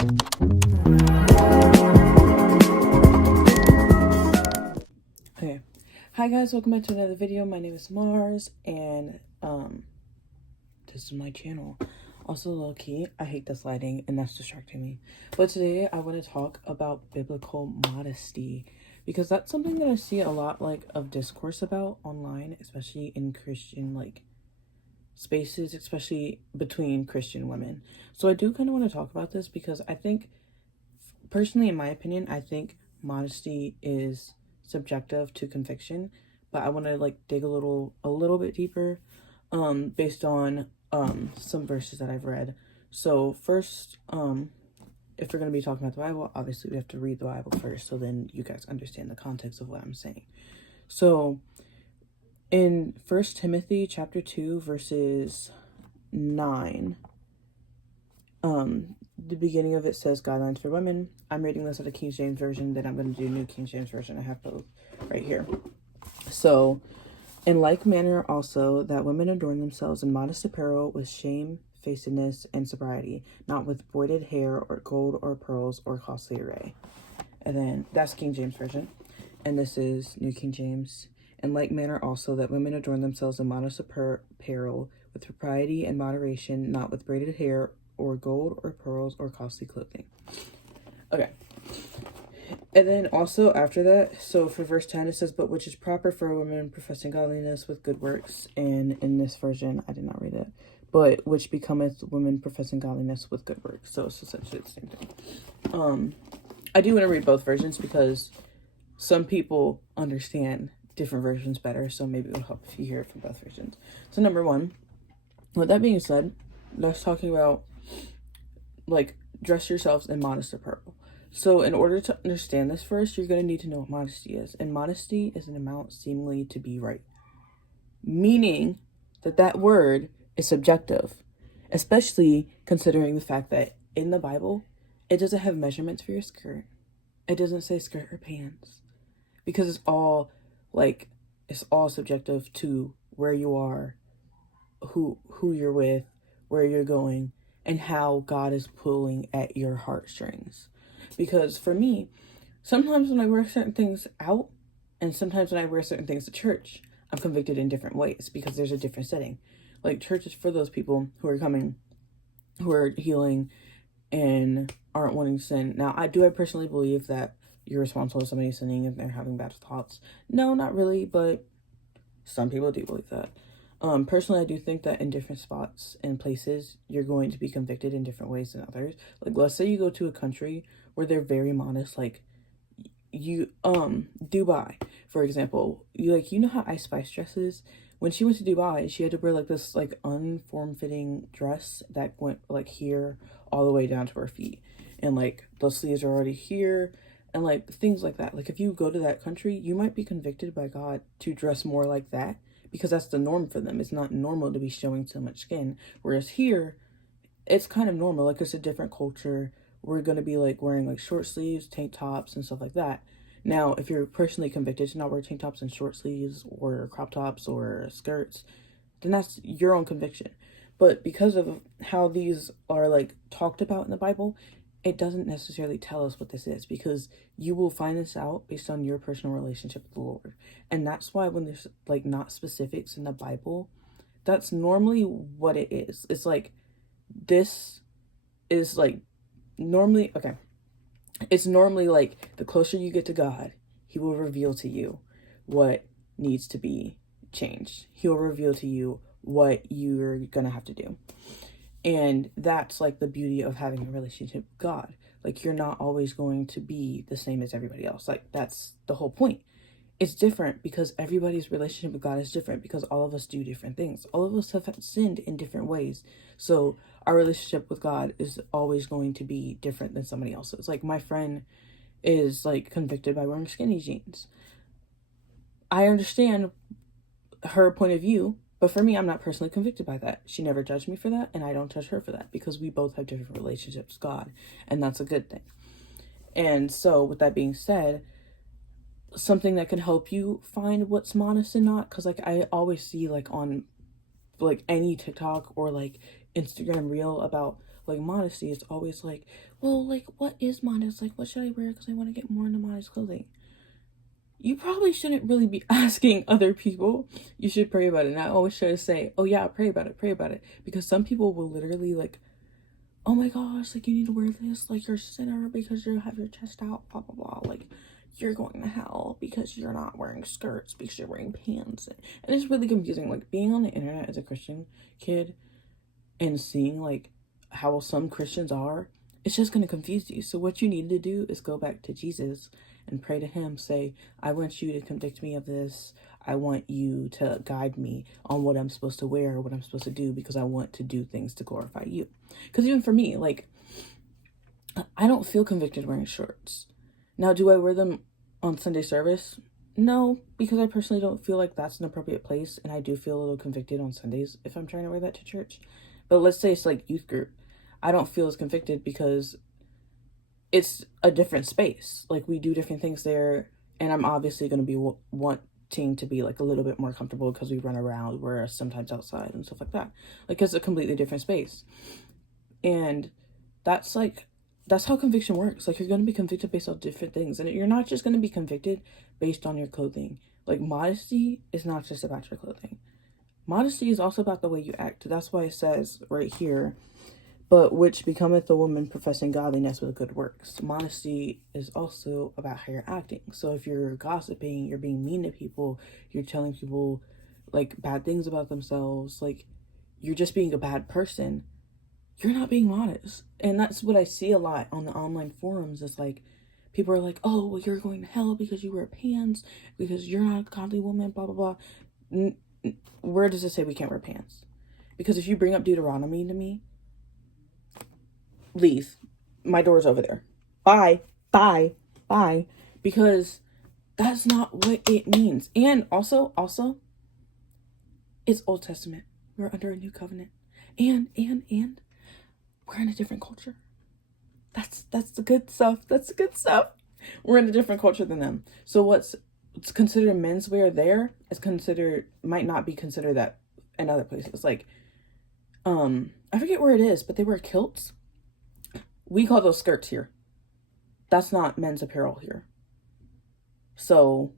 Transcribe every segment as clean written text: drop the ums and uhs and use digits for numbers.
Okay, hi guys, welcome back to another video. My name is Mars, and this is my channel. Also, low key, I hate this lighting, and that's distracting me. But today, I want to talk about biblical modesty, because that's something that I see a lot of discourse about online, especially in Christian spaces, especially between Christian women. So I do kind of want to talk about this because I think, personally, in my opinion, I think modesty is subjective to conviction, but I want to dig a little bit deeper based on some verses that I've read. So first, if we're going to be talking about the Bible, obviously we have to read the Bible first, so then you guys understand the context of what I'm saying. So in 1 Timothy chapter 2 verses 9, the beginning of it says guidelines for women. I'm reading this at a King James version, then I'm going to do New King James version. I have both right here. So, in like manner also, that women adorn themselves in modest apparel with shamefacedness and sobriety, not with braided hair or gold or pearls or costly array. And then that's King James version, and this is New King James. In like manner also, that women adorn themselves in modest apparel with propriety and moderation, not with braided hair or gold or pearls or costly clothing. Okay. And then also after that, so for verse 10 it says, but which is proper for a woman professing godliness with good works. And in this version, I did not read it, but which becometh women professing godliness with good works. So it's essentially the same thing. I do want to read both versions because some people understand different versions better, so maybe it will help if you hear it from both versions. So number one, with that being said, that's talking about dress yourselves in modest apparel. So in order to understand this first, you're going to need to know what modesty is. And modesty is an amount seemingly to be right. Meaning that word is subjective, especially considering the fact that in the Bible, it doesn't have measurements for your skirt. It doesn't say skirt or pants, because it's all subjective to where you are, who you're with, where you're going, and how God is pulling at your heartstrings. Because for me, sometimes when I wear certain things out, and sometimes when I wear certain things to church, I'm convicted in different ways because there's a different setting. Like, church is for those people who are coming, who are healing, and aren't wanting to sin. Now, I personally believe that you're responsible for somebody sinning if they're having bad thoughts. No, not really, but some people do believe that. Personally, I do think that in different spots and places, you're going to be convicted in different ways than others. Like, let's say you go to a country where they're very modest, Dubai, for example. You know how Ice Spice dresses? When she went to Dubai, she had to wear this unform-fitting dress that went here all the way down to her feet. And those sleeves are already here, and things like that. If you go to that country, you might be convicted by God to dress more like that, because that's the norm for them. It's not normal to be showing so much skin. Whereas here, it's kind of normal. It's a different culture. We're going to be wearing short sleeves, tank tops, and stuff like that. Now, if you're personally convicted to not wear tank tops and short sleeves or crop tops or skirts, then that's your own conviction. But because of how these are talked about in the Bible, it doesn't necessarily tell us what this is, because you will find this out based on your personal relationship with the Lord. And that's why when there's not specifics in the Bible, that's normally what it is. It's this is normally, okay, it's normally the closer you get to God, he will reveal to you what needs to be changed. He'll reveal to you what you're gonna have to do. And that's the beauty of having a relationship with God. You're not always going to be the same as everybody else. That's the whole point. It's different because everybody's relationship with God is different, because all of us do different things. All of us have sinned in different ways. So our relationship with God is always going to be different than somebody else's. My friend is convicted by wearing skinny jeans. I understand her point of view, but for me, I'm not personally convicted by that. She never judged me for that, and I don't judge her for that, because we both have different relationships with God, and that's a good thing. And so, with that being said, something that can help you find what's modest and not, because I always see on any TikTok or Instagram reel about like modesty, it's always like, well, like, what is modest? Like, what should I wear because I want to get more into modest clothing? You probably shouldn't really be asking other people. You should pray about it. And I always try to say, oh yeah, pray about it. Because some people will literally like, oh my gosh, like you need to wear this, like you're a sinner because you have your chest out, blah, blah, blah. Like you're going to hell because you're not wearing skirts, because you're wearing pants. And it's really confusing. Like being on the internet as a Christian kid and seeing like how some Christians are, it's just going to confuse you. So what you need to do is go back to Jesus and pray to him. Say, I want you to convict me of this. I want you to guide me on what I'm supposed to wear, what I'm supposed to do, because I want to do things to glorify you. Because even for me, like, I don't feel convicted wearing shorts. Now, do I wear them on Sunday service? No, because I personally don't feel like that's an appropriate place, and I do feel a little convicted on Sundays if I'm trying to wear that to church. But let's say it's like youth group. I don't feel as convicted because it's a different space. Like we do different things there, and I'm obviously going to be wanting to be like a little bit more comfortable because we run around, we're sometimes outside and stuff like that. Like it's a completely different space. And that's how conviction works. Like you're going to be convicted based on different things, and you're not just going to be convicted based on your clothing. Like modesty is not just about your clothing. Modesty is also about the way you act. That's why it says right here, but which becometh the woman professing godliness with good works. Modesty is also about how you're acting. So if you're gossiping, you're being mean to people, you're telling people like bad things about themselves, like you're just being a bad person, you're not being modest. And that's what I see a lot on the online forums. Is like people are like, oh, well, you're going to hell because you wear pants, because you're not a godly woman, blah blah blah. Where does it say we can't wear pants? Because if you bring up Deuteronomy to me, leave. My door's over there. Bye. Bye. Bye. Because that's not what it means. And also, it's Old Testament. We're under a new covenant. And we're in a different culture. That's the good stuff. That's the good stuff. We're in a different culture than them. So what's considered menswear there is might not be considered that in other places. Like, I forget where it is, but they wear kilts. We call those skirts here. That's not men's apparel here. So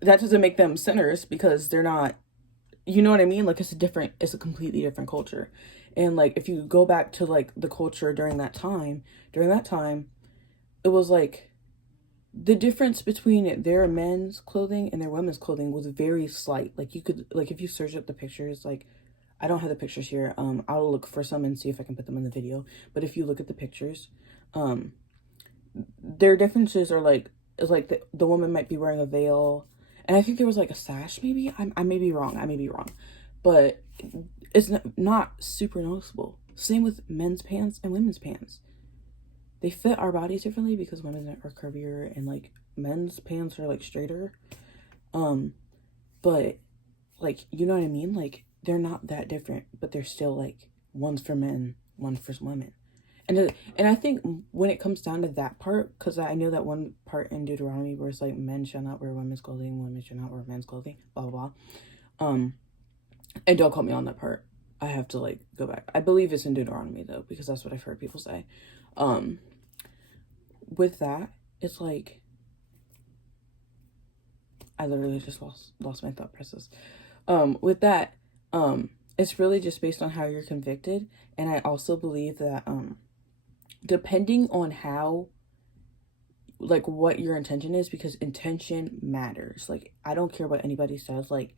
that doesn't make them sinners because they're not, you know what I mean? Like it's a completely different culture. And like, if you go back to like the culture during that time, it was like the difference between their men's clothing and their women's clothing was very slight. Like you could, like if you search up the pictures, like I don't have the pictures here. I'll look for some and see if I can put them in the video. But if you look at the pictures, their differences are like, it's like the woman might be wearing a veil. And I think there was like a sash, maybe. I may be wrong. But it's not super noticeable. Same with men's pants and women's pants. They fit our bodies differently because women are curvier and like men's pants are like straighter. But like, you know what I mean? Like they're not that different, but they're still like one's for men, one for women. And I think when it comes down to that part, because I know that one part in Deuteronomy where it's like men shall not wear women's clothing, women shall not wear men's clothing, blah blah blah. And don't quote me on that part. I have to like go back. I believe it's in Deuteronomy though, because that's what I've heard people say. With that, it's like I literally just lost my thought process. With that, it's really just based on how you're convicted. And I also believe that depending on how, like what your intention is, because intention matters. Like I don't care what anybody says. Like,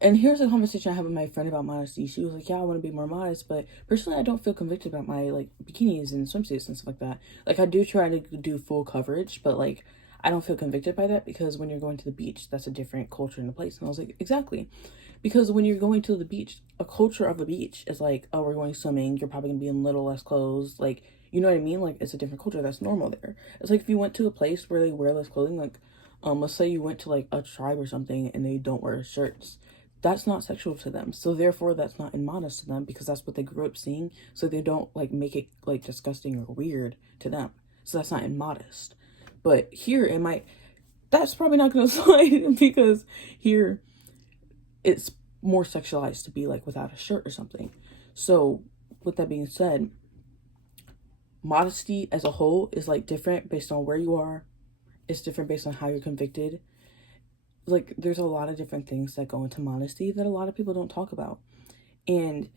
and here's a conversation I had with my friend about modesty. She was like, yeah, I want to be more modest, but personally I don't feel convicted about my like bikinis and swimsuits and stuff like that. Like I do try to do full coverage, but like I don't feel convicted by that, because when you're going to the beach, that's a different culture and a place. And I was like, exactly. Because when you're going to the beach, a culture of a beach is like, oh, we're going swimming, you're probably gonna be in little less clothes. Like, you know what I mean? Like it's a different culture. That's normal there. It's like if you went to a place where they wear less clothing, like let's say you went to like a tribe or something and they don't wear shirts. That's not sexual to them. So therefore that's not immodest to them, because that's what they grew up seeing. So they don't like make it like disgusting or weird to them. So that's not immodest. But here it might, that's probably not going to slide, because here it's more sexualized to be like without a shirt or something. So with that being said, modesty as a whole is like different based on where you are. It's different based on how you're convicted. Like there's a lot of different things that go into modesty that a lot of people don't talk about. And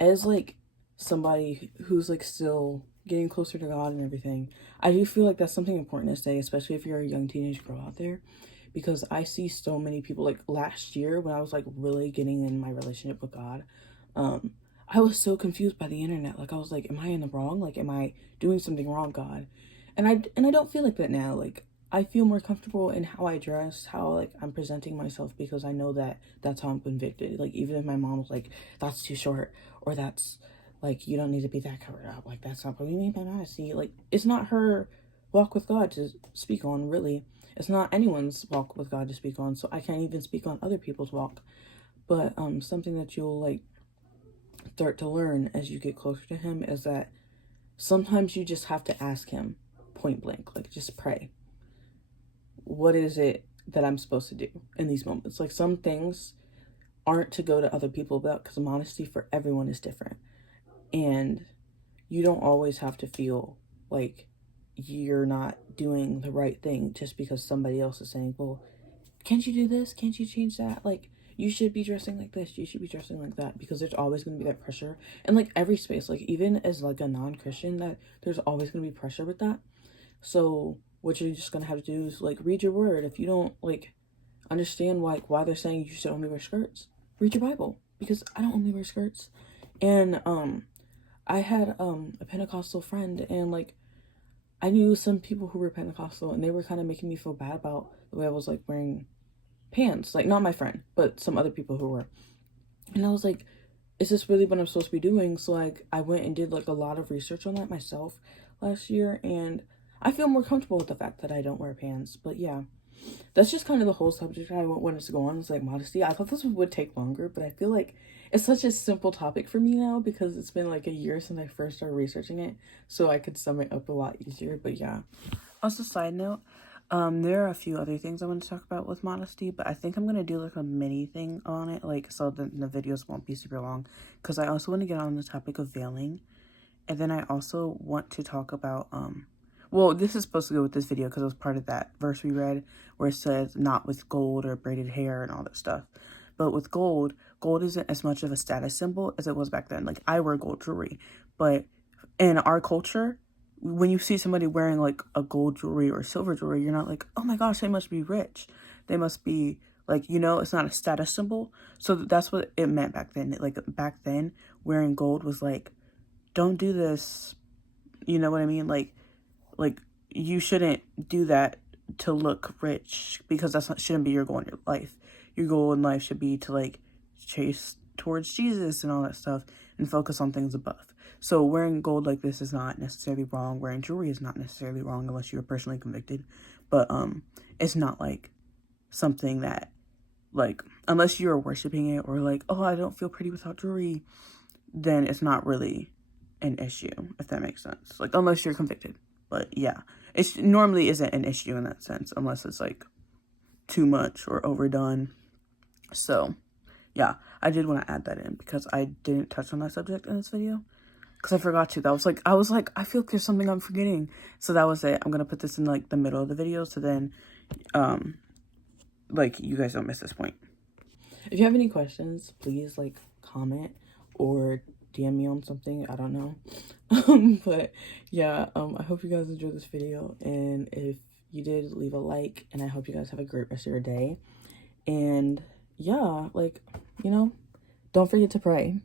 as like somebody who's like still getting closer to God and everything, I do feel like that's something important to say, especially if you're a young teenage girl out there, because I see so many people. Like last year when I was like really getting in my relationship with God, I was so confused by the internet. Like I was like, am I in the wrong? Like am I doing something wrong, God? And I don't feel like that now. Like I feel more comfortable in how I dress, how like I'm presenting myself, because I know that that's how I'm convicted. Like even if my mom was like, that's too short, or that's like, you don't need to be that covered up, like that's not what we mean by modesty. Like it's not her walk with God to speak on, really. It's not anyone's walk with God to speak on, so I can't even speak on other people's walk. But something that you'll like start to learn as you get closer to him is that sometimes you just have to ask him point blank, like just pray, what is it that I'm supposed to do in these moments? Like some things aren't to go to other people about, because modesty for everyone is different. And you don't always have to feel like you're not doing the right thing just because somebody else is saying, well, can't you do this? Can't you change that? Like, you should be dressing like this. You should be dressing like that. Because there's always going to be that pressure. And like every space, like even as like a non-Christian, that there's always going to be pressure with that. So what you're just going to have to do is like read your word. If you don't like understand why they're saying you should only wear skirts, read your Bible, because I don't only wear skirts. And I had a Pentecostal friend, and like I knew some people who were Pentecostal, and they were kind of making me feel bad about the way I was like wearing pants. Like not my friend, but some other people who were. And I was like, is this really what I'm supposed to be doing? So like I went and did like a lot of research on that myself last year, and I feel more comfortable with the fact that I don't wear pants. But yeah, that's just kind of the whole subject I wanted to go on. It's like modesty. I thought this would take longer, but I feel like it's such a simple topic for me now because it's been like a year since I first started researching it, so I could sum it up a lot easier. But yeah. Also, side note, there are a few other things I want to talk about with modesty, but I think I'm gonna do like a mini thing on it, like so the videos won't be super long, because I also want to get on the topic of veiling, and then I also want to talk about well, this is supposed to go with this video because it was part of that verse we read where it says not with gold or braided hair and all that stuff. But with gold, gold isn't as much of a status symbol as it was back then. Like I wear gold jewelry, but in our culture, when you see somebody wearing like a gold jewelry or silver jewelry, you're not like, oh my gosh, they must be rich. They must be like, you know, it's not a status symbol. So that's what it meant back then. Like back then, wearing gold was like, don't do this. You know what I mean? Like you shouldn't do that to look rich, because shouldn't be your goal in your life. Your goal in life should be to like chase towards Jesus and all that stuff and focus on things above. So wearing gold like this is not necessarily wrong. Wearing jewelry is not necessarily wrong unless you're personally convicted. But it's not like something that like, unless you're worshiping it or like, oh, I don't feel pretty without jewelry, then it's not really an issue, if that makes sense. Like unless you're convicted. But yeah, it normally isn't an issue in that sense unless it's like too much or overdone. So yeah, I did want to add that in because I didn't touch on that subject in this video because I forgot to. I was like, I feel like there's something I'm forgetting. So that was it. I'm going to put this in like the middle of the video so then like you guys don't miss this point. If you have any questions, please like comment or DM me on something. I don't know. But yeah, I hope you guys enjoyed this video, and if you did, leave a like, and I hope you guys have a great rest of your day. And yeah, like, you know, don't forget to pray.